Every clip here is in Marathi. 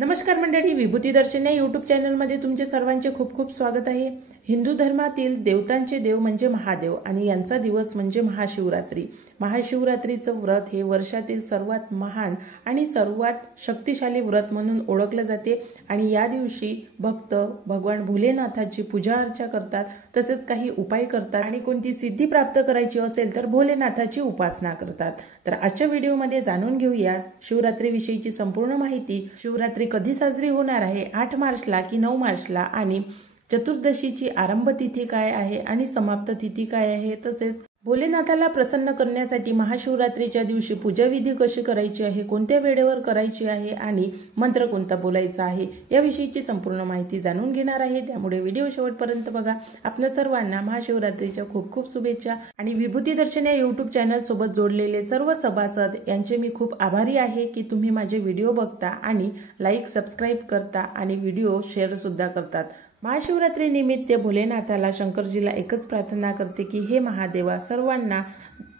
नमस्कार मंडळी, विभूती दर्शन या यूट्यूब चॅनलमध्ये तुमचे सर्वांचे खूप खूप स्वागत आहे। हिंदू धर्मातील देवतांचे देव म्हणजे महादेव आणि यांचा दिवस म्हणजे महाशिवरात्री। महाशिवरात्रीचं व्रत हे वर्षातील सर्वात महान आणि सर्वात शक्तिशाली व्रत म्हणून ओळखले जाते आणि या दिवशी भक्त भगवान भोलेनाथाची पूजा अर्चा करतात, तसेच काही उपाय करतात आणि कोणती सिद्धी प्राप्त करायची असेल तर भोलेनाथाची उपासना करतात। तर आजच्या व्हिडिओमध्ये जाणून घेऊया शिवरात्री विषयीची संपूर्ण माहिती। शिवरात्री कधी साजरी होणार आहे, 8 मार्चला की 9 मार्चला, आणि चतुर्दशीची आरंभ तिथी काय आहे आणि समाप्त तिथी काय आहे, तसेच भोलेनाथाला प्रसन्न करण्यासाठी महाशिवरात्रीच्या दिवशी पूजाविधी कशी करायची आहे, कोणत्या वेळेवर करायची आहे आणि मंत्र कोणता बोलायचा आहे याविषयीची संपूर्ण माहिती जाणून घेणार आहे। त्यामुळे व्हिडिओ शेवटपर्यंत बघा। आपल्या सर्वांना महाशिवरात्रीच्या खूप खूप शुभेच्छा आणि विभूती दर्शन या यूट्यूब चॅनल सोबत जोडलेले सर्व सभासद यांचे मी खूप आभारी आहे की तुम्ही माझे व्हिडिओ बघता आणि लाईक सबस्क्राईब करता आणि व्हिडिओ शेअर सुद्धा करतात। महाशिवरात्री निमित्त भोलेनाथाला शंकरजीला एकच प्रार्थना करते की हे महादेवा, सर्वांना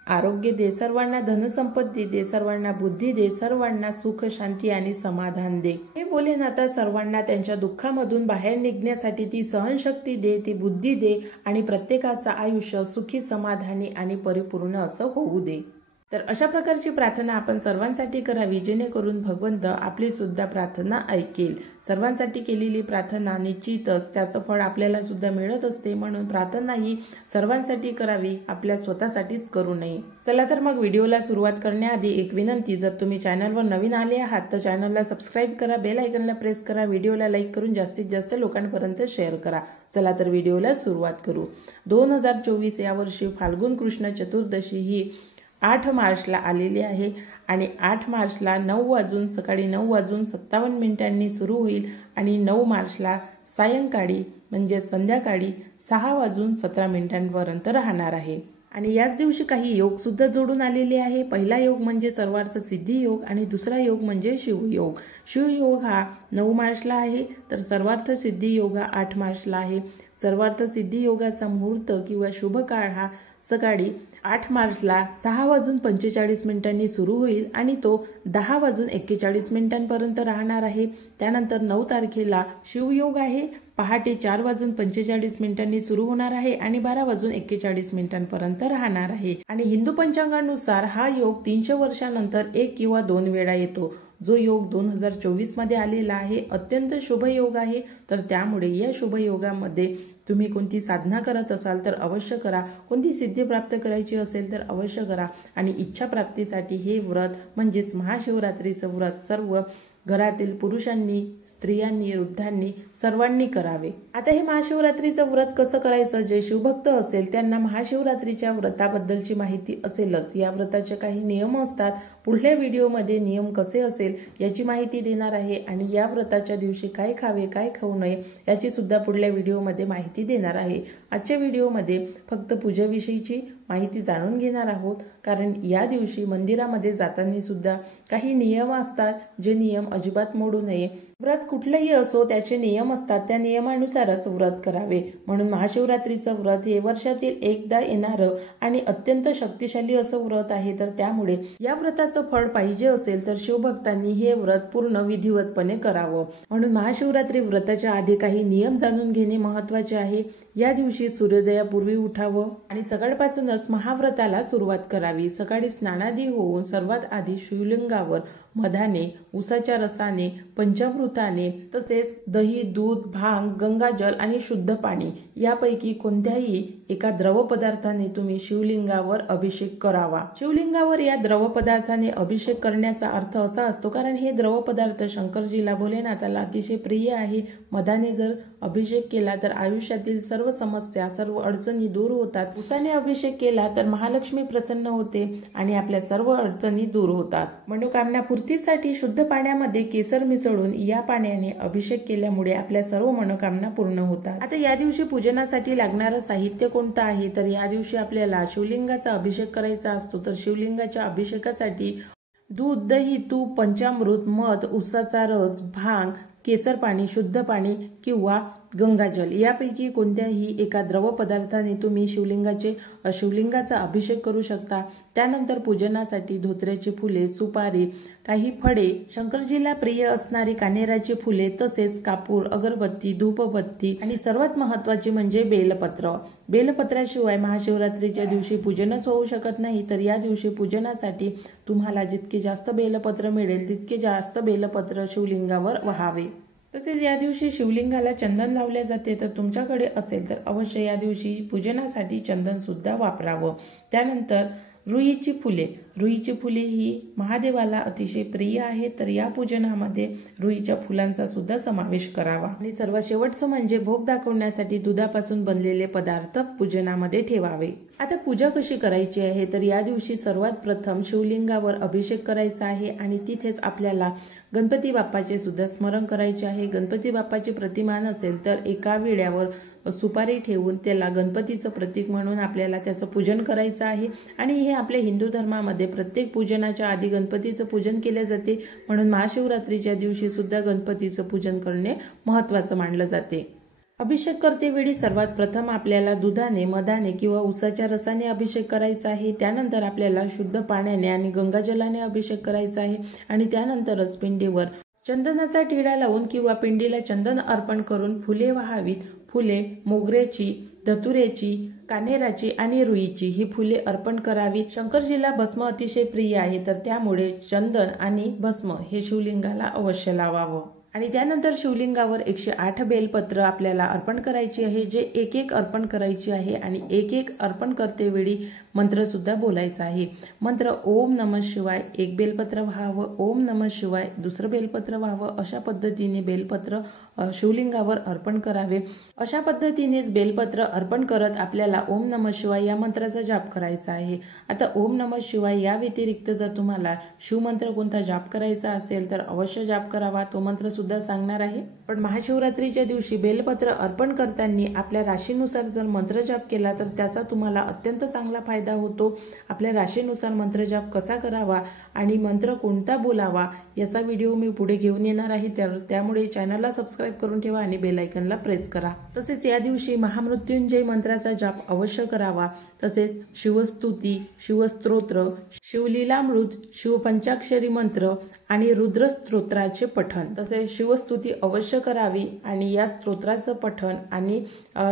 आरोग्य दे, सर्वांना धनसंपत्ती दे, सर्वांना बुद्धी दे, सर्वांना सुख शांती आणि समाधान दे। हे भोलेनाथा सर्वांना त्यांच्या दुःखामधून बाहेर निघण्यासाठी ती सहनशक्ती दे, ती बुद्धी दे आणि प्रत्येकाचं आयुष्य सुखी समाधानी आणि परिपूर्ण असं होऊ दे। तर अशा प्रकारची प्रार्थना आपण सर्वांसाठी करावी, जेणेकरून भगवंत आपली सुद्धा प्रार्थना ऐकेल। सर्वांसाठी केलेली प्रार्थना निश्चितच त्याचं फळ आपल्याला सुद्धा मिळत असते, म्हणून प्रार्थना ही सर्वांसाठी करावी, आपल्या स्वतःसाठीच करू नये। चला तर मग व्हिडिओला सुरुवात करण्याआधी एक विनंती, जर तुम्ही चॅनलवर नवीन आले आहात तर चॅनलला सबस्क्राईब करा, बेल आयकॉनला प्रेस करा, व्हिडिओला लाईक करून जास्तीत जास्त लोकांपर्यंत शेअर करा। चला तर व्हिडिओला सुरुवात करू। 2024 या वर्षी फाल्गुन कृष्ण चतुर्दशी ही 8 मार्चला आलेली आहे आणि 8 मार्चला सकाळी 9:57 सुरू होईल आणि 9 मार्चला सायंकाळी म्हणजे संध्याकाळी 6:17 पर्यंत राहणार आहे। आणि याच दिवशी काही योग सुद्धा जोडून आलेले आहे। पहिला योग म्हणजे सर्वार्थ सिद्धी योग आणि दुसरा योग म्हणजे शिवयोग। शिवयोग हा 9 मार्चला आहे तर सर्वार्थ सिद्धी योग हा 8 मार्चला आहे। सर्वार्थ सिद्धी योगाचा मुहूर्त किंवा शुभ काळ हा सकाळी 8 मार्चला 6:45 सुरू होईल आणि तो 10:41 पर्यंत राहणार आहे। त्यानंतर 9 तारखेला शिवयोग आहे, पहाटे 4:45 सुरू होणार आहे आणि 12:41 पर्यंत राहणार आहे। आणि हिंदू पंचांगानुसार हा योग 300 वर्षानंतर 1 किंवा 2 वेळा येतो। जो योग 2024 मध्ये आलेला आहे अत्यंत शुभ योग आहे। तर त्यामुळे या शुभ योगामध्ये तुम्ही कोणती साधना करत असाल तर अवश्य करा, कोणती सिद्धी प्राप्त करायची असेल तर अवश्य करा आणि इच्छा प्राप्तीसाठी हे व्रत म्हणजेच महाशिवरात्रीचं व्रत सर्व घरातील पुरुषांनी, स्त्रियांनी, वृद्धांनी सर्वांनी करावे। आता हे महाशिवरात्रीचं व्रत कसं करायचं, जे शिवभक्त असेल त्यांना महाशिवरात्रीच्या व्रताबद्दलची माहिती असेलच। या व्रताचे काही नियम असतात, पुढल्या व्हिडिओमध्ये नियम कसे असेल याची माहिती देणार आहे आणि या व्रताच्या दिवशी काय खावे काय खाऊ नये याची सुद्धा पुढल्या व्हिडिओमध्ये माहिती देणार आहे। आजच्या व्हिडिओमध्ये फक्त पूजेविषयीची माहिती जाणून घेणार आहोत, कारण या दिवशी मंदिरामध्ये जाताना सुद्धा काही नियम असतात, जे नियम अजिबात मोडू नये। व्रत कुठलेही असो त्याचे नियम असतात, त्या नियमानुसारच व्रत करावे। म्हणून महाशिवरात्रीचं व्रत हे वर्षातील एकदा येणारं आणि अत्यंत शक्तिशाली असं व्रत आहे। तर त्यामुळे या व्रताचं फळ पाहिजे असेल तर शिवभक्तांनी हे व्रत पूर्ण विधिवतपणे करावं। म्हणून महाशिवरात्री व्रताच्या आधी काही नियम जाणून घेणे महत्वाचे आहे। या दिवशी सूर्योदयापूर्वी उठावं आणि सकाळपासूनच महाव्रताला सुरुवात करावी। सकाळी स्नानादी होऊन सर्वात आधी शिवलिंगावर मधाने, उसाच्या रसाने, पंचामृताने, तसेच दही, दूध, भांग, गंगाजल आणि शुद्ध पाणी यापैकी कोणत्याही एका द्रव पदार्थाने तुम्ही शिवलिंगावर अभिषेक करावा। शिवलिंगावर या द्रव पदार्थाने अभिषेक करण्याचा अर्थ असा असतो कारण हे द्रव पदार्थ शंकरजीला, भोलेनाथाला अतिशय प्रिय आहे। मधाने जर अभिषेक केला तर आयुष्यातील सर्व समस्या, सर्व अडचणी दूर होतात। उसाने अभिषेक केला तर महालक्ष्मी प्रसन्न होते आणि आपल्या सर्व अडचणी दूर होतात। मनोकामना पूर्तीसाठी शुद्ध पाण्यामध्ये केसर मिसळून या पाण्याने अभिषेक केल्यामुळे आपल्या सर्व मनोकामना पूर्ण होतात। आता या दिवशी पूजनासाठी लागणारं साहित्य कोणतं आहे, तर या दिवशी आपल्याला शिवलिंगाचा अभिषेक करायचा असतो। तर शिवलिंगाच्या अभिषेकासाठी दूध, दही, तूप, पंचामृत, मध, उसाचा रस, भांग, केसर पाणी, शुद्ध पाणी किंवा गंगाजल यापैकी कोणत्याही एका द्रव पदार्थाने तुम्ही शिवलिंगाचा अभिषेक करू शकता। त्यानंतर पूजनासाठी धोत्र्याची फुले, सुपारी, काही फळे, शंकरजीला प्रिय असणारी कानेराची फुले, तसेच कापूर, अगरबत्ती, धूपबत्ती आणि सर्वात महत्त्वाचे म्हणजे बेलपत्र। बेलपत्राशिवाय महाशिवरात्रीच्या दिवशी पूजनच होऊ शकत नाही। तर या दिवशी पूजनासाठी तुम्हाला जितके जास्त बेलपत्र मिळेल तितके जास्त बेलपत्र शिवलिंगावर वाहावे। तसेच या दिवशी शिवलिंगाला चंदन लावले जाते। तर तुमच्याकडे असेल तर अवश्य या दिवशी पूजनासाठी चंदन सुद्धा वापरावं। त्यानंतर रुईची फुले ही महादेवाला अतिशय प्रिय आहे। तर या पूजनामध्ये रुईच्या फुलांचा सुद्धा समावेश करावा। आणि सर्वात शेवटचं म्हणजे भोग दाखवण्यासाठी दुधापासून बनलेले पदार्थ पूजनामध्ये ठेवावे। आता पूजा कशी करायची आहे तर या दिवशी सर्वात प्रथम शिवलिंगावर अभिषेक करायचा आहे आणि तिथेच आपल्याला गणपती बाप्पाचे सुद्धा स्मरण करायचे आहे। गणपती बाप्पाची प्रतिमा नसेल तर एका विड्यावर सुपारी ठेवून त्याला गणपतीचं प्रतीक म्हणून आपल्याला त्याचं पूजन करायचं आहे। आणि हे आपल्या हिंदू धर्मामध्ये प्रत्येक पूजनाच्या आधी गणपतीचं पूजन केले जाते, म्हणून महाशिवरात्रीच्या दिवशी सुद्धा गणपतीचं पूजन करणे महत्त्वाचं मानलं जाते। अभिषेक करतेवेळी सर्वात प्रथम आपल्याला दुधाने, मधाने किंवा उसाच्या रसाने अभिषेक करायचा आहे। त्यानंतर आपल्याला शुद्ध पाण्याने आणि गंगाजलाने अभिषेक करायचा आहे आणि त्यानंतरच पिंडीवर चंदनाचा टिळा लावून किंवा पिंडीला चंदन अर्पण करून फुले वाहावीत। फुले मोगऱ्याची, धतुऱ्याची, कानेराची आणि रुईची ही फुले अर्पण करावीत। शंकरजीला भस्म अतिशय प्रिय आहे, तर त्यामुळे चंदन आणि भस्म हे शिवलिंगाला अवश्य लावावं। आणि त्यानंतर शिवलिंगावर 108 बेलपत्र आपल्याला अर्पण करायची आहे, जे एक एक अर्पण करायची आहे आणि एक एक अर्पण करतेवेळी मंत्र सुद्धा बोलायचा आहे। मंत्र ओम नमः शिवाय एक बेलपत्र व्हावं, ओम नमः शिवाय दुसरं बेलपत्र व्हावं, अशा पद्धतीने बेलपत्र शिवलिंगावर अर्पण करावे। अशा पद्धतीनेच बेलपत्र अर्पण करत आपल्याला ओम नमः शिवाय या मंत्राचा जाप करायचा आहे। आता ओम नमः शिवाय या व्यतिरिक्त जर तुम्हाला शिवमंत्र कोणता जाप करायचा असेल तर अवश्य जाप करावा, तो मंत्र सुद्धा सांगणार आहे। पण महाशिवरात्रीच्या दिवशी बेलपत्र अर्पण करताना आपल्या राशीनुसार जर मंत्र जाप केला तर त्याचा तुम्हाला अत्यंत चांगला फायदा होतो। आपल्या राशीनुसार मंत्र जाप कसा करावा आणि मंत्र कोणता बोलावा याचा व्हिडिओ मी पुढे घेऊन येणार आहे, त्यामुळे चॅनलला सबस्क्राइब करून ठेवा आणि बेल आयकॉनला प्रेस करा। तसेच या दिवशी महामृत्युंजय मंत्राचा जाप अवश्य करावा। तसेच शिवस्तुती, शिवस्तोत्र, शिवलीलामृत, शिवपंचाक्षरी मंत्र आणि रुद्र स्तोत्राचे पठण, तसेच शिवस्तुती अवश्य करावी आणि या स्तोत्राचं पठण आणि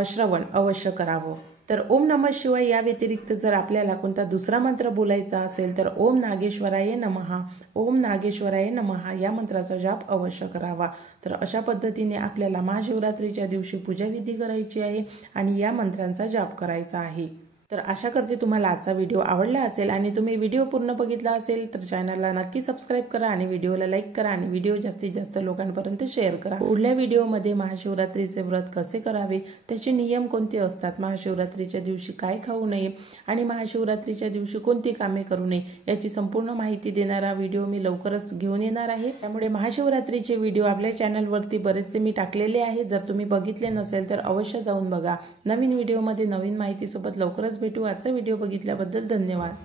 श्रवण अवश्य करावं। तर ओम नमः शिवाय या व्यतिरिक्त जर आपल्याला कोणता दुसरा मंत्र बोलायचा असेल तर ओम नागेश्वराय नमः, ओम नागेश्वराय नमः या मंत्राचा जाप अवश्य करावा। तर अशा पद्धतीने आपल्याला महाशिवरात्रीच्या दिवशी पूजाविधी करायची आहे आणि या मंत्रांचा जाप करायचा आहे। तर आशा करते तुम्हाला आजचा व्हिडिओ आवडला असेल आणि तुम्ही व्हिडिओ पूर्ण बघितला असेल तर चॅनलला नक्की सबस्क्राइब करा आणि व्हिडिओला लाईक करा आणि व्हिडिओ जास्तीत जास्त लोकांपर्यंत शेअर करा। पुढल्या व्हिडिओमध्ये महाशिवरात्रीचे व्रत कसे करावे, त्याचे नियम कोणते असतात, महाशिवरात्रीच्या दिवशी काय खाऊ नये आणि महाशिवरात्रीच्या दिवशी कोणती कामे करू नये याची संपूर्ण माहिती देणारा व्हिडिओ मी लवकरच घेऊन येणार आहे। त्यामुळे महाशिवरात्रीचे व्हिडिओ आपल्या चॅनलवरती बरेचसे मी टाकलेले आहेत, जर तुम्ही बघितले नसेल तर अवश्य जाऊन बघा। नवीन व्हिडिओमध्ये नवीन माहितीसोबत लवकरच भेटू। आजचा व्हिडिओ बघितल्याबद्दल धन्यवाद।